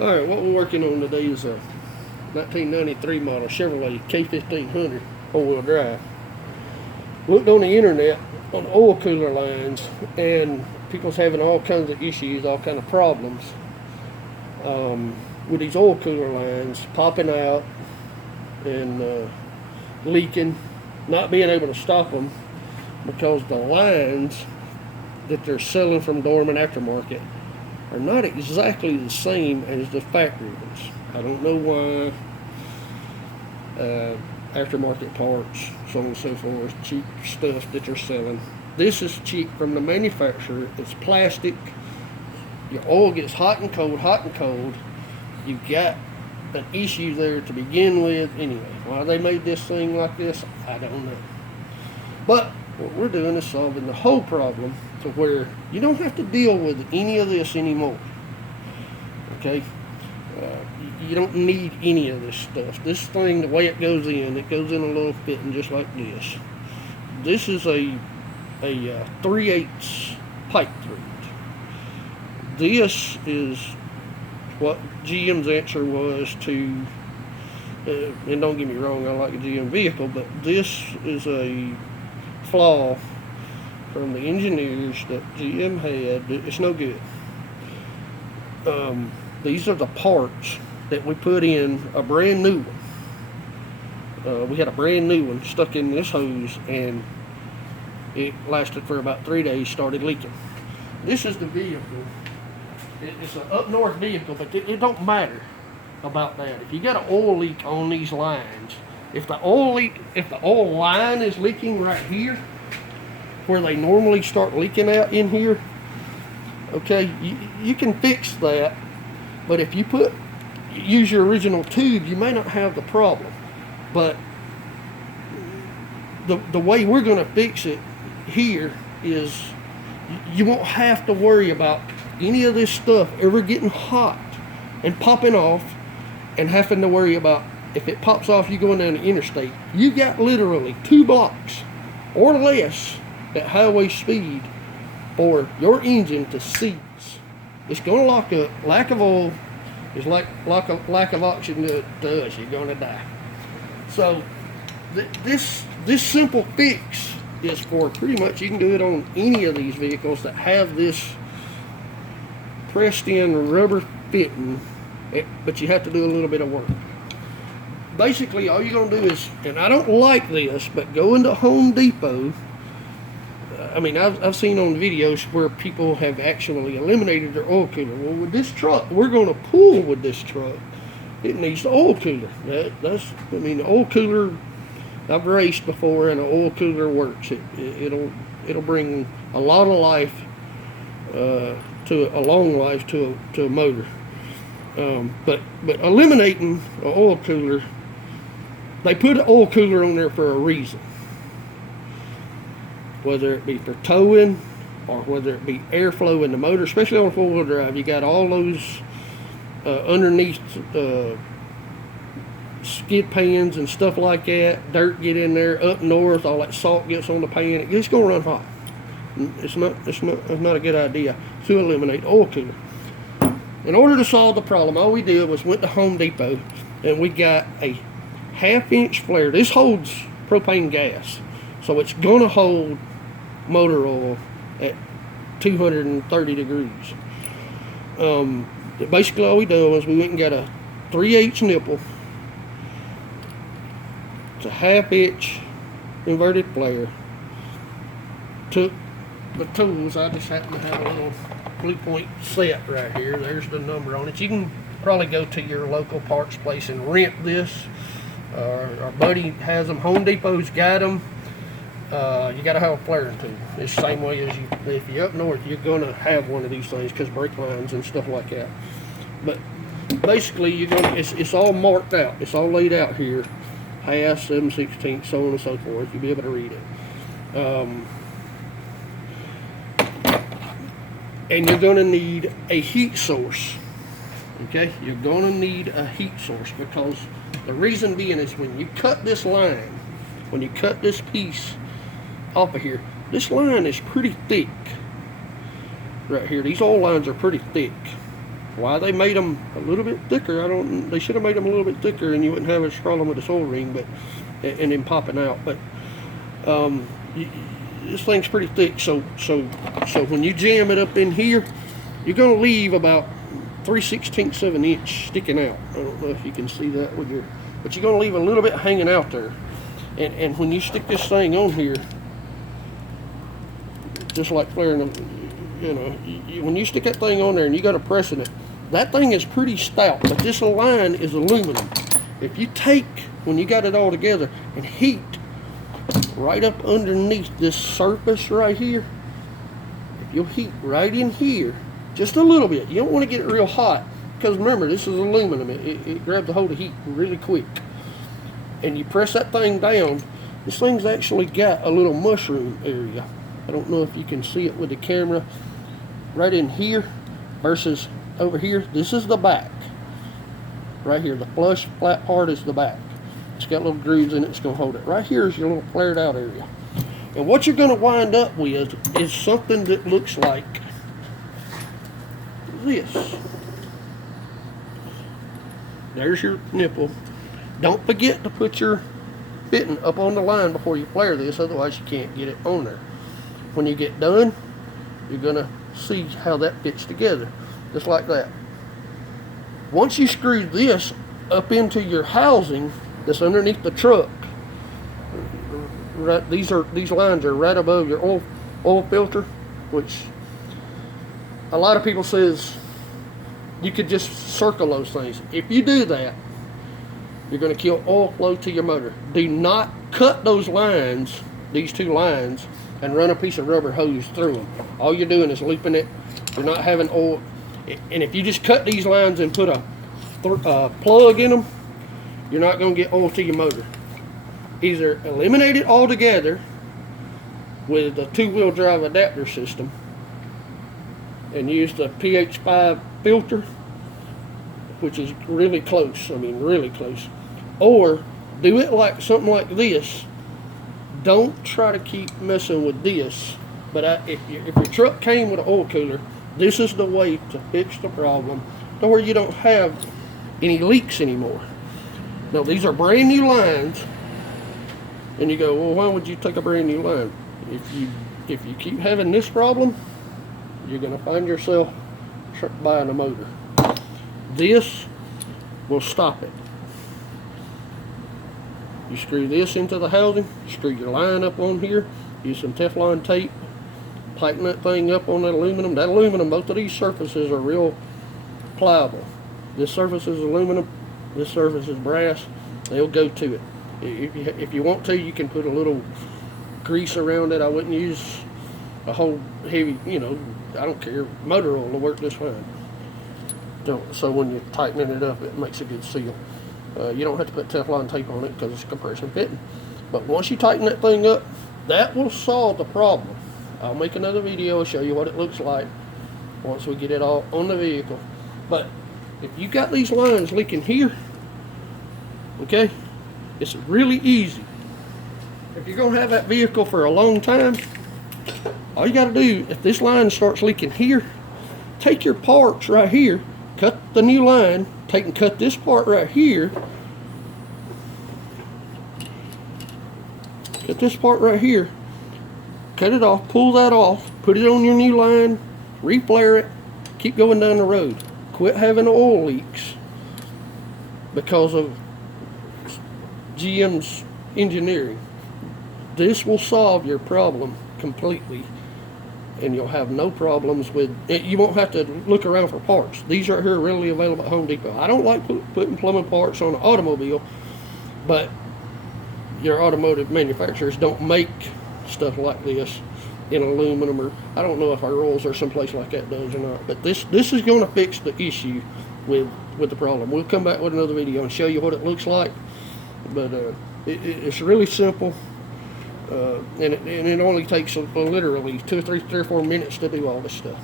Alright, what we're working on today is a 1993 model Chevrolet K1500 all-wheel drive. Looked on the internet on oil cooler lines, and people's having all kinds of issues, all kinds of problems with these oil cooler lines popping out and leaking, not being able to stop them because the lines that they're selling from Dorman Aftermarket are not exactly the same as the factory ones. I don't know why. Aftermarket parts, so on and so forth, cheap stuff that they're selling. This is cheap from the manufacturer. It's plastic. Your oil gets hot and cold, hot and cold. You've got an issue there to begin with anyway. Why they made this thing like this, I don't know. But what we're doing is solving the whole problem to where you don't have to deal with any of this anymore. Okay? You don't need any of this stuff. This thing, the way it goes in a little fitting just like this. This is a 3/8 pipe thread. This is what GM's answer was to, and don't get me wrong, I like a GM vehicle, but this is a flaw from the engineers that GM had. It's no good. These are the parts that we put in a brand new one. We had a brand new one stuck in this hose, and it lasted for about 3 days, started leaking. This is the vehicle. It's an up north vehicle, but it don't matter about that. If you got an oil leak on these lines, if the oil line is leaking right here, where they normally start leaking out in here, okay, you can fix that. But if you use your original tube, you may not have the problem. But the way we're going to fix it here is you won't have to worry about any of this stuff ever getting hot and popping off and having to worry about if it pops off you going down the interstate. You got literally 2 blocks or less at highway speed for your engine to seize. It's going to lock up. Lack of oil is like lack of oxygen to us. You're going to die. So this simple fix is for pretty much, you can do it on any of these vehicles that have this pressed in rubber fitting, but you have to do a little bit of work. Basically, all you're going to do is, and I don't like this, but go into Home Depot. I mean, I've seen on videos where people have actually eliminated their oil cooler. Well, with this truck, we're going to pull with this truck. It needs the oil cooler. The oil cooler, I've raced before, and an oil cooler works. It'll bring a lot of life, to a long life to a motor. But eliminating an oil cooler, they put an oil cooler on there for a reason. Whether it be for towing or whether it be airflow in the motor, especially on 4-wheel drive, you got all those underneath skid pans and stuff like that. Dirt get in there. Up north, all that salt gets on the pan. It's gonna run hot. It's not a good idea to eliminate oil cooler. In order to solve the problem, all we did was went to Home Depot and we got a 1/2-inch flare. This holds propane gas, so it's gonna hold motor oil at 230 degrees. Basically all we did was we went and got a 3/8 nipple. It's a 1/2-inch inverted flare. Took the tools. I just happen to have a little Blue Point set right here. There's the number on it. You can probably go to your local parts place and rent this. Our buddy has them. Home Depot's got them. You got to have a flaring tool. It's the same way as if you're up north, you're going to have one of these things because brake lines and stuff like that. But basically, it's all marked out. It's all laid out here. 1/2, 7/16, so on and so forth. You'll be able to read it. And you're going to need a heat source. Okay? You're going to need a heat source because the reason being is when you cut this line, when you cut this piece off of here, this line is pretty thick. Right here, these oil lines are pretty thick. Why they made them a little bit thicker, I don't. They should have made them a little bit thicker, and you wouldn't have this problem with this oil ring, but and then popping out. But this thing's pretty thick, so when you jam it up in here, you're going to leave about 3/16 of an inch sticking out. I don't know if you can see that with your, but you're going to leave a little bit hanging out there. And when you stick this thing on here, just like flaring them, you know, when you stick that thing on there and you got to press it, that thing is pretty stout, but this line is aluminum. If you take, when you got it all together, and heat right up underneath this surface right here, if you'll heat right in here, just a little bit, you don't want to get it real hot, because remember, this is aluminum, it grabs a hold of heat really quick. And you press that thing down, this thing's actually got a little mushroom area. I don't know if you can see it with the camera, right in here versus over here. This is the back. Right here, the flush flat part is the back. It's got little grooves in it, it's going to hold it. Right here is your little flared out area. And what you're going to wind up with is something that looks like this. There's your nipple. Don't forget to put your fitting up on the line before you flare this, otherwise you can't get it on there. When you get done, you're going to see how that fits together, just like that. Once you screw this up into your housing that's underneath the truck, right, these lines are right above your oil filter, which a lot of people says you could just circle those things. If you do that, you're going to kill oil flow to your motor. Do not cut those lines, these two lines, and run a piece of rubber hose through them. All you're doing is looping it. You're not having oil. And if you just cut these lines and put a plug in them, you're not going to get oil to your motor. Either eliminate it altogether with a two-wheel drive adapter system and use the PH5 filter, which is really close, I mean really close, or do it like something like this. Don't try to keep messing with this, but if your truck came with an oil cooler, this is the way to fix the problem to where you don't have any leaks anymore. Now these are brand new lines, and you go, well, why would you take a brand new line? If you keep having this problem, you're going to find yourself buying a motor. This will stop it. You screw this into the housing, screw your line up on here, use some Teflon tape, tighten that thing up on that aluminum. That aluminum, both of these surfaces are real pliable. This surface is aluminum, this surface is brass. They'll go to it. If you want to, you can put a little grease around it. I wouldn't use a whole heavy, you know, I don't care. Motor oil will work just fine. So when you're tightening it up, it makes a good seal. You don't have to put Teflon tape on it because it's compression fitting. But once you tighten that thing up, that will solve the problem. I'll make another video, show you what it looks like once we get it all on the vehicle. But if you got these lines leaking here, okay, it's really easy. If you're going to have that vehicle for a long time, all you got to do, if this line starts leaking here, take your parts right here, cut the new line, take and cut this part right here, cut this part right here, cut it off, pull that off, put it on your new line, reflare it, keep going down the road. Quit having oil leaks because of GM's engineering. This will solve your problem completely, and you'll have no problems with it. You won't have to look around for parts. These right here are readily available at Home Depot. I don't like putting plumbing parts on an automobile, but your automotive manufacturers don't make stuff like this in aluminum, or I don't know if our Rolls or someplace like that does or not. But this is going to fix the issue with the problem. We'll come back with another video and show you what it looks like. But it's really simple. And it only takes literally 2 or 3 or 4 minutes to do all this stuff.